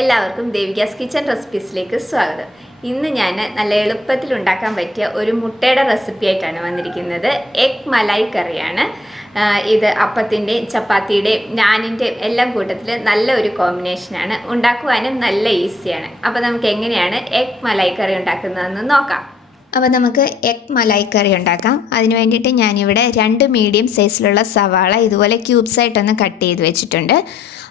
എല്ലാവർക്കും ദേവികാസ് കിച്ചൺ റെസിപ്പീസിലേക്ക് സ്വാഗതം. ഇന്ന് ഞാൻ നല്ല എളുപ്പത്തിൽ ഉണ്ടാക്കാൻ പറ്റിയ ഒരു മുട്ടയുടെ റെസിപ്പി ആയിട്ടാണ് വന്നിരിക്കുന്നത്. എഗ് മലായി കറിയാണ് ഇത്. അപ്പത്തിൻ്റെയും ചപ്പാത്തിയുടെയും നാനിൻ്റെയും എല്ലാം കൂട്ടത്തിൽ നല്ല ഒരു കോമ്പിനേഷനാണ്. ഉണ്ടാക്കുവാനും നല്ല ഈസിയാണ്. അപ്പോൾ നമുക്ക് എങ്ങനെയാണ് എഗ് മലായി കറി ഉണ്ടാക്കുന്നതെന്ന് നോക്കാം. അപ്പോൾ നമുക്ക് എഗ് മലായി കറി ഉണ്ടാക്കാം. അതിന് വേണ്ടിയിട്ട് ഞാനിവിടെ 2 മീഡിയം സൈസിലുള്ള സവാള ഇതുപോലെ ക്യൂബ്സായിട്ടൊന്ന് കട്ട് ചെയ്ത് വെച്ചിട്ടുണ്ട്.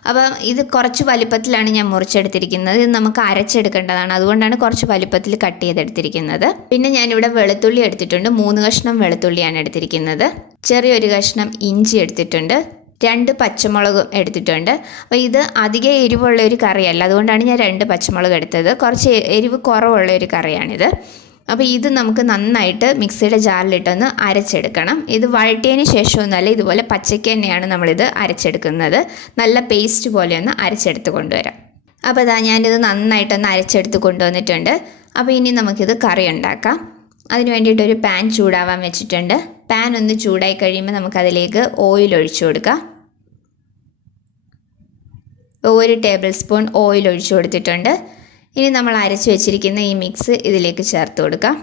അപ്പം ഇത് കുറച്ച് വലിപ്പത്തിലാണ് ഞാൻ മുറിച്ചെടുത്തിരിക്കുന്നത്. ഇത് നമുക്ക് അരച്ചെടുക്കേണ്ടതാണ്, അതുകൊണ്ടാണ് കുറച്ച് വലിപ്പത്തിൽ കട്ട് ചെയ്തെടുത്തിരിക്കുന്നത്. പിന്നെ ഞാനിവിടെ വെളുത്തുള്ളി എടുത്തിട്ടുണ്ട്. 3 കഷ്ണം വെളുത്തുള്ളിയാണ് എടുത്തിരിക്കുന്നത്. ചെറിയൊരു കഷ്ണം ഇഞ്ചി എടുത്തിട്ടുണ്ട്. 2 പച്ചമുളകും എടുത്തിട്ടുണ്ട്. അപ്പോൾ ഇത് അധികം എരിവുള്ള ഒരു കറിയല്ല, അതുകൊണ്ടാണ് ഞാൻ 2 പച്ചമുളക് എടുത്തത്. കുറച്ച് എരിവ് കുറവുള്ള ഒരു കറിയാണിത്. അപ്പോൾ ഇത് നമുക്ക് നന്നായിട്ട് മിക്സിയുടെ ജാറിലിട്ടൊന്ന് അരച്ചെടുക്കണം. ഇത് വഴറ്റിയതിന് ശേഷമൊന്നുമല്ല, ഇതുപോലെ പച്ചയ്ക്ക് തന്നെയാണ് നമ്മളിത് അരച്ചെടുക്കുന്നത്. നല്ല പേസ്റ്റ് പോലെ ഒന്ന് അരച്ചെടുത്ത് കൊണ്ടുവരാം. അപ്പോൾ ഇതാ ഞാനിത് നന്നായിട്ടൊന്ന് അരച്ചെടുത്ത് കൊണ്ടുവന്നിട്ടുണ്ട്. അപ്പോൾ ഇനി നമുക്കിത് കറി ഉണ്ടാക്കാം. അതിന് വേണ്ടിയിട്ടൊരു പാൻ ചൂടാവാൻ വെച്ചിട്ടുണ്ട്. പാൻ ഒന്ന് ചൂടായി കഴിയുമ്പോൾ നമുക്കതിലേക്ക് ഓയിൽ ഒഴിച്ചു കൊടുക്കാം. 1 ടേബിൾ സ്പൂൺ ഓയിൽ ഒഴിച്ചു കൊടുത്തിട്ടുണ്ട്. ഇനി നമ്മൾ അരച്ച് വെച്ചിരിക്കുന്ന ഈ മിക്സ് ഇതിലേക്ക് ചേർത്ത് കൊടുക്കാം.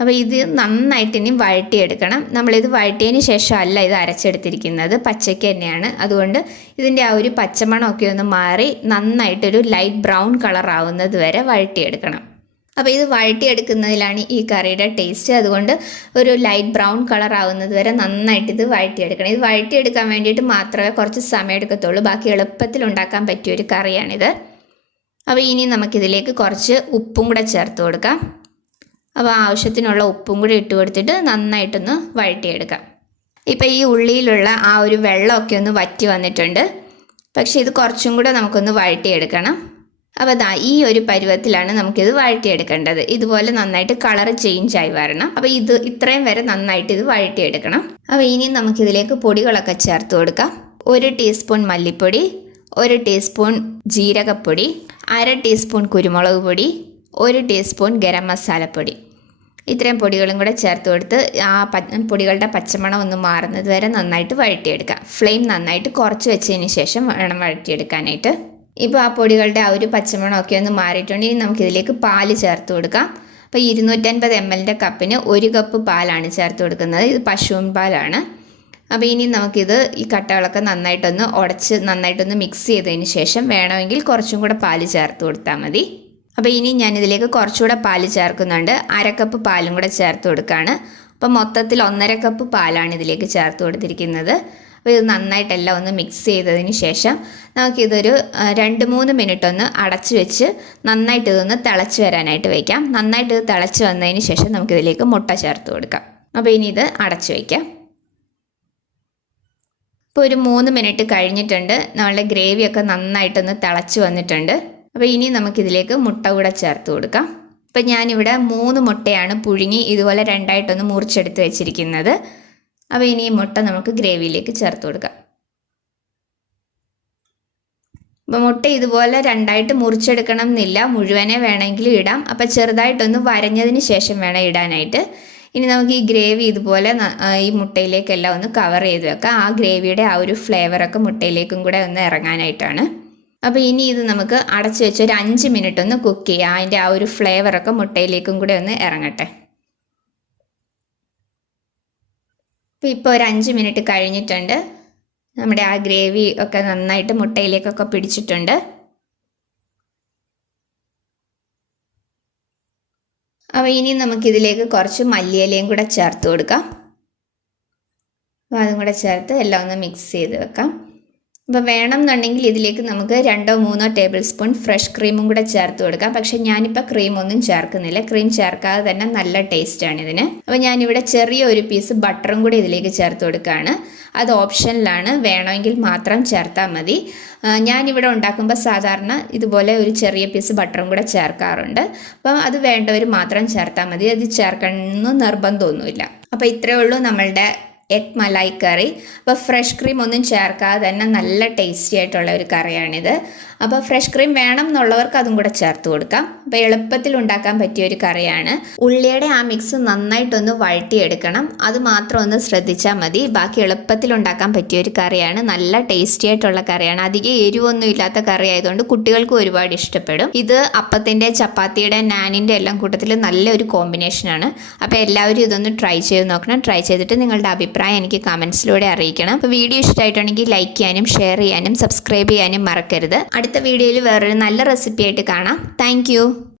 അപ്പോൾ ഇത് നന്നായിട്ട് ഇനി വഴറ്റിയെടുക്കണം. നമ്മളിത് വഴറ്റിയതിന് ശേഷം അല്ല ഇത് അരച്ചെടുത്തിരിക്കുന്നത്, പച്ചയ്ക്ക് തന്നെയാണ്. അതുകൊണ്ട് ഇതിൻ്റെ ആ ഒരു പച്ചമണമൊക്കെ ഒന്ന് മാറി നന്നായിട്ടൊരു ലൈറ്റ് ബ്രൗൺ കളർ ആവുന്നത് വരെ വഴറ്റിയെടുക്കണം. അപ്പോൾ ഇത് വഴറ്റിയെടുക്കുന്നതിലാണ് ഈ കറിയുടെ ടേസ്റ്റ്. അതുകൊണ്ട് ഒരു ലൈറ്റ് ബ്രൗൺ കളർ ആവുന്നത് വരെ നന്നായിട്ട് ഇത് വഴറ്റിയെടുക്കണം. ഇത് വഴറ്റിയെടുക്കാൻ വേണ്ടിയിട്ട് മാത്രമേ കുറച്ച് സമയം എടുക്കത്തുള്ളൂ. ബാക്കി എളുപ്പത്തിൽ ഉണ്ടാക്കാൻ പറ്റിയൊരു കറിയാണിത്. അപ്പോൾ ഇനി നമുക്കിതിലേക്ക് കുറച്ച് ഉപ്പും കൂടെ ചേർത്ത് കൊടുക്കാം. അപ്പോൾ ആവശ്യത്തിനുള്ള ഉപ്പും കൂടി ഇട്ട് കൊടുത്തിട്ട് നന്നായിട്ടൊന്ന് വഴറ്റിയെടുക്കാം. ഇപ്പോൾ ഈ ഉള്ളിയിലുള്ള ആ ഒരു വെള്ളമൊക്കെ ഒന്ന് വറ്റി വന്നിട്ടുണ്ട്. പക്ഷേ ഇത് കുറച്ചും കൂടെ നമുക്കൊന്ന് വഴറ്റിയെടുക്കണം. അപ്പോൾ ദാ ഈ ഒരു പരുവത്തിലാണ് നമുക്കിത് വഴറ്റിയെടുക്കേണ്ടത്. ഇതുപോലെ നന്നായിട്ട് കളറ് ചേഞ്ച് ആയി വരണം. അപ്പോൾ ഇത് ഇത്രയും വരെ നന്നായിട്ട് ഇത് വഴറ്റിയെടുക്കണം. അപ്പോൾ ഇനി നമുക്കിതിലേക്ക് പൊടികളൊക്കെ ചേർത്ത് കൊടുക്കാം. 1 ടീസ്പൂൺ മല്ലിപ്പൊടി, 1 ടീസ്പൂൺ ജീരകപ്പൊടി, 1/2 ടീസ്പൂൺ കുരുമുളക് പൊടി, 1 ടീസ്പൂൺ ഗരം മസാലപ്പൊടി. ഇത്രയും പൊടികളും കൂടെ ചേർത്ത് കൊടുത്ത് ആ പൊടികളുടെ പച്ചമണം ഒന്ന് മാറുന്നത് വരെ നന്നായിട്ട് വഴറ്റിയെടുക്കാം. ഫ്ലെയിം നന്നായിട്ട് കുറച്ച് വെച്ചതിന് ശേഷം വേണം വഴറ്റിയെടുക്കാനായിട്ട്. ഇപ്പോൾ ആ പൊടികളുടെ ആ ഒരു പച്ചമണമൊക്കെ ഒന്ന് മാറിയിട്ടുണ്ട്. ഇനി നമുക്കിതിലേക്ക് പാല് ചേർത്ത് കൊടുക്കാം. അപ്പോൾ 250 ml കപ്പിന് 1 കപ്പ് പാലാണ് ചേർത്ത് കൊടുക്കുന്നത്. ഇത് പശുവിൻ പാലാണ്. അപ്പോൾ ഇനി നമുക്കിത് ഈ കട്ടകളൊക്കെ നന്നായിട്ടൊന്ന് ഉടച്ച് നന്നായിട്ടൊന്ന് മിക്സ് ചെയ്തതിന് ശേഷം വേണമെങ്കിൽ കുറച്ചും കൂടെ പാല് ചേർത്ത് കൊടുത്താൽ മതി. അപ്പോൾ ഇനി ഞാനിതിലേക്ക് കുറച്ചുകൂടെ പാല് ചേർക്കുന്നുണ്ട്. 1/2 കപ്പ് പാലും കൂടെ ചേർത്ത് കൊടുക്കുകയാണ്. അപ്പോൾ മൊത്തത്തിൽ 1.5 കപ്പ് പാലാണ് ഇതിലേക്ക് ചേർത്ത് കൊടുത്തിരിക്കുന്നത്. അപ്പോൾ ഇത് നന്നായിട്ടെല്ലാം ഒന്ന് മിക്സ് ചെയ്തതിന് ശേഷം നമുക്കിതൊരു 2-3 മിനിറ്റ് ഒന്ന് അടച്ച് വെച്ച് നന്നായിട്ട് ഇതൊന്ന് തിളച്ച് വരാനായിട്ട് വയ്ക്കാം. നന്നായിട്ട് ഇത് തിളച്ച് വന്നതിന് ശേഷം നമുക്കിതിലേക്ക് മുട്ട ചേർത്ത് കൊടുക്കാം. അപ്പോൾ ഇനി ഇത് അടച്ച് വയ്ക്കാം. ഇപ്പോൾ ഒരു 3 മിനിറ്റ് കഴിഞ്ഞിട്ടുണ്ട്. നമ്മളുടെ ഗ്രേവിയൊക്കെ നന്നായിട്ടൊന്ന് തിളച്ച് വന്നിട്ടുണ്ട്. അപ്പോൾ ഇനി നമുക്കിതിലേക്ക് മുട്ട കൂടെ ചേർത്ത് കൊടുക്കാം. അപ്പോൾ ഞാനിവിടെ 3 മുട്ടയാണ് പുഴുങ്ങി ഇതുപോലെ 2ആയിട്ടൊന്ന് മുറിച്ചെടുത്ത് വെച്ചിരിക്കുന്നത്. അപ്പോൾ ഇനി ഈ മുട്ട നമുക്ക് ഗ്രേവിയിലേക്ക് ചേർത്ത് കൊടുക്കാം. അപ്പോൾ മുട്ട ഇതുപോലെ 2ആയിട്ട് മുറിച്ചെടുക്കണം എന്നില്ല, മുഴുവനെ വേണമെങ്കിലും ഇടാം. അപ്പോൾ ചെറുതായിട്ടൊന്ന് വരഞ്ഞതിന് ശേഷം വേണം ഇടാനായിട്ട്. ഇനി നമുക്ക് ഈ ഗ്രേവി ഇതുപോലെ ഈ മുട്ടയിലേക്കെല്ലാം ഒന്ന് കവർ ചെയ്ത് വെക്കാം. ആ ഗ്രേവിയുടെ ആ ഒരു ഫ്ലേവറൊക്കെ മുട്ടയിലേക്കും കൂടെ ഒന്ന് ഇറങ്ങാനായിട്ടാണ്. അപ്പോൾ ഇനി ഇത് നമുക്ക് അടച്ച് വെച്ച് ഒരു 5 മിനിറ്റ് ഒന്ന് കുക്ക് ചെയ്യാം. അതിൻ്റെ ആ ഒരു ഫ്ലേവറൊക്കെ മുട്ടയിലേക്കും കൂടെ ഒന്ന് ഇറങ്ങട്ടെ. അപ്പോൾ ഇപ്പോൾ ഒരു 5 മിനിറ്റ് കഴിഞ്ഞിട്ടുണ്ട്. നമ്മുടെ ആ ഗ്രേവി ഒക്കെ നന്നായിട്ട് മുട്ടയിലേക്കൊക്കെ പിടിച്ചിട്ടുണ്ട്. അപ്പോൾ ഇനി നമുക്കിതിലേക്ക് കുറച്ച് മല്ലിയിലയും കൂടെ ചേർത്ത് കൊടുക്കാം. അപ്പോൾ അതും കൂടെ ചേർത്ത് എല്ലാം ഒന്ന് മിക്സ് ചെയ്ത് വെക്കാം. അപ്പോൾ വേണമെന്നുണ്ടെങ്കിൽ ഇതിലേക്ക് നമുക്ക് 2-3 ടേബിൾ സ്പൂൺ ഫ്രഷ് ക്രീമും കൂടെ ചേർത്ത് കൊടുക്കാം. പക്ഷേ ഞാനിപ്പോൾ ക്രീമൊന്നും ചേർക്കുന്നില്ല. ക്രീം ചേർക്കാതെ തന്നെ നല്ല ടേസ്റ്റാണ് ഇതിന്. അപ്പോൾ ഞാനിവിടെ ചെറിയൊരു പീസ് ബട്ടറും കൂടി ഇതിലേക്ക് ചേർത്ത് കൊടുക്കുകയാണ്. അത് ഓപ്ഷനിലാണ്, വേണമെങ്കിൽ മാത്രം ചേർത്താൽ മതി. ഞാനിവിടെ ഉണ്ടാക്കുമ്പോൾ സാധാരണ ഇതുപോലെ ഒരു ചെറിയ പീസ് ബട്ടറും കൂടെ ചേർക്കാറുണ്ട്. അപ്പം അത് വേണ്ടവർ മാത്രം ചേർത്താൽ മതി. അത് ചേർക്കണമെന്ന് നിർബന്ധമൊന്നുമില്ല. അപ്പോൾ ഇത്രയേ ഉള്ളൂ നമ്മളുടെ എഗ് മലായ് കറി. അപ്പോൾ ഫ്രഷ് ക്രീം ഒന്നും ചേർക്കാതെ തന്നെ നല്ല ടേസ്റ്റി ആയിട്ടുള്ള ഒരു കറിയാണിത്. അപ്പോൾ ഫ്രഷ് ക്രീം വേണം എന്നുള്ളവർക്ക് അതും കൂടെ ചേർത്ത് കൊടുക്കാം. അപ്പോൾ എളുപ്പത്തിൽ ഉണ്ടാക്കാൻ പറ്റിയ ഒരു കറിയാണ്. ഉള്ളിയുടെ ആ മിക്സ് നന്നായിട്ടൊന്ന് വഴറ്റിയെടുക്കണം, അത് മാത്രം ഒന്ന് ശ്രദ്ധിച്ചാൽ മതി. ബാക്കി എളുപ്പത്തിൽ ഉണ്ടാക്കാൻ പറ്റിയ ഒരു കറിയാണ്, നല്ല ടേസ്റ്റി ആയിട്ടുള്ള കറിയാണ്. അധികം എരിവൊന്നും ഇല്ലാത്ത കറി ആയതുകൊണ്ട് കുട്ടികൾക്ക് ഒരുപാട് ഇഷ്ടപ്പെടും. ഇത് അപ്പത്തിൻ്റെ, ചപ്പാത്തിയുടെ, നാനിൻ്റെ എല്ലാം കൂട്ടത്തിൽ നല്ലൊരു കോമ്പിനേഷനാണ്. അപ്പോൾ എല്ലാവരും ഇതൊന്ന് ട്രൈ ചെയ്ത് നോക്കണം. ട്രൈ ചെയ്തിട്ട് നിങ്ങളുടെ അഭിപ്രായം എനിക്ക് കമൻസിലൂടെ അറിയിക്കണം. അപ്പോൾ വീഡിയോ ഇഷ്ടമായിട്ടുണ്ടെങ്കിൽ ലൈക്ക് ചെയ്യാനും ഷെയർ ചെയ്യാനും സബ്സ്ക്രൈബ് ചെയ്യാനും മറക്കരുത്. അടുത്ത വീഡിയോയിൽ വേറൊരു നല്ല റെസിപ്പി ആയിട്ട് കാണാം. താങ്ക്